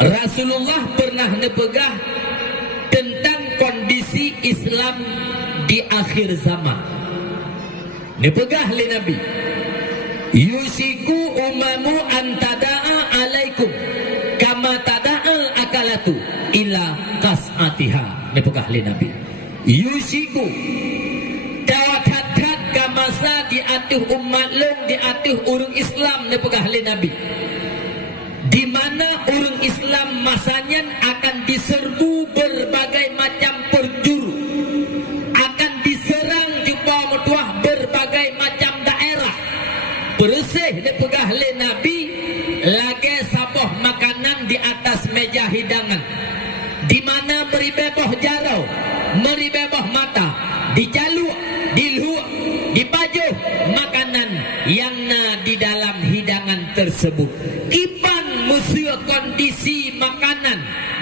Rasulullah pernah nepegah tentang kondisi Islam di akhir zaman. Nepegah li Nabi, yusiku umamu antada'a alaikum kama tada'al akalatu ila kas'atiha. Nepegah li Nabi, yusiku tawakat kamasa diatuh umat long diatuh urung Islam. Nepegah li Nabi, di mana orang Islam masanya akan diserbu berbagai macam penjuru, akan diserang jumpa mutuah berbagai macam daerah. Bersih dipegah oleh Nabi lagi saboh makanan di atas meja hidangan, di mana meribeboh jarau, meribeboh mata, dijaluk, diluak, dipajuh makanan yang di dalam hidangan tersebut. Kipan musuh kondisi makanan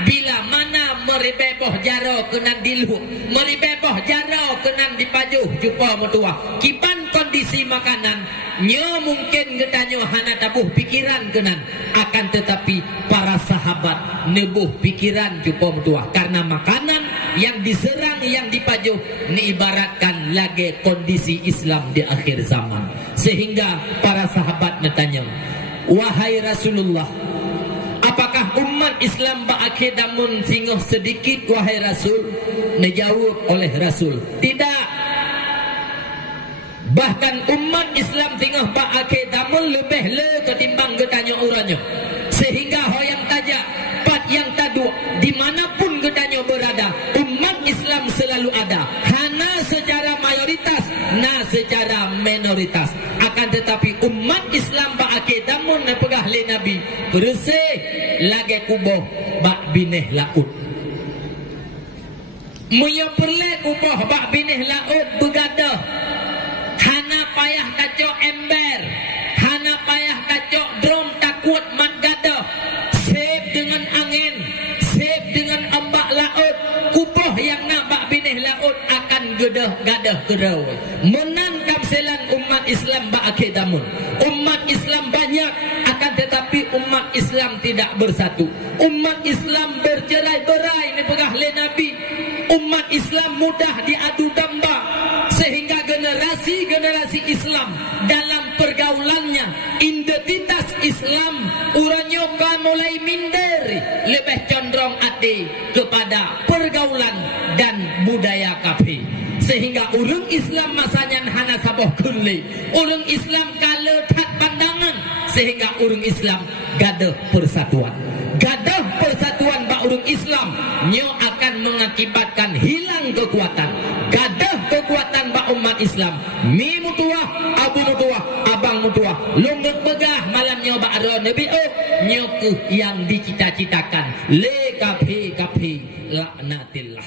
bila mana meribeboh jarau kenan diluak, meribeboh jarau kenan dipajuh jumpa mutua. Kipan kondisi makanan nya mungkin getanyo hana tabuh pikiran kenan, akan tetapi para sahabat nebuh pikiran jumpa mutua karena makanan yang diserang, yang dipajuh ni ibaratkan lagi kondisi Islam di akhir zaman. Sehingga para sahabat bertanya, wahai Rasulullah, apakah umat Islam berakhir namun singoh sedikit wahai Rasul? Dijawab oleh Rasul, tidak. Bahkan umat Islam singoh berakhir namun lebih le ketimbang getanya orangnya. Sehingga hoyang tajak pat yang tadu dimanapun getanya berada, umat Islam selalu ada, hana secara mayoritas nah secara minoritas. Akan tetapi umat Islam berakhir namun nepegah li Nabi bersih lagi kuboh bak bineh laut. Muya perle kuboh bak bineh laut begadah, hana payah kacok ember, hana payah kacok drum takut mat gadah, save dengan angin, save dengan ombak laut. Kuboh yang nampak bineh laut akan gadah gerau. Menang kapselan umat Islam berakhir damun. Umat Islam banyak, akan tetapi umat Islam tidak bersatu. Umat Islam bercerai-berai ni pegah le Nabi. Umat Islam mudah diadu domba, sehingga generasi Islam dalam pergaulannya, identitas Islam urangnya kan mulai minder, lebih condong hati kepada pergaulan dan budaya kafir. Sehingga orang Islam masanya hana saboh kunli, orang Islam kala tak pandangan, sehingga orang Islam gadah persatuan. Gadah persatuan bak orang Islam nyo akan mengakibatkan hilang kekuatan. Gadah kekuatan bak umat Islam, mi mutuah, abu mutuah, abang mutuah, lunggek begah malam nyo bak aro Nabi nyo yang dicita-citakan le kafe laknatillah.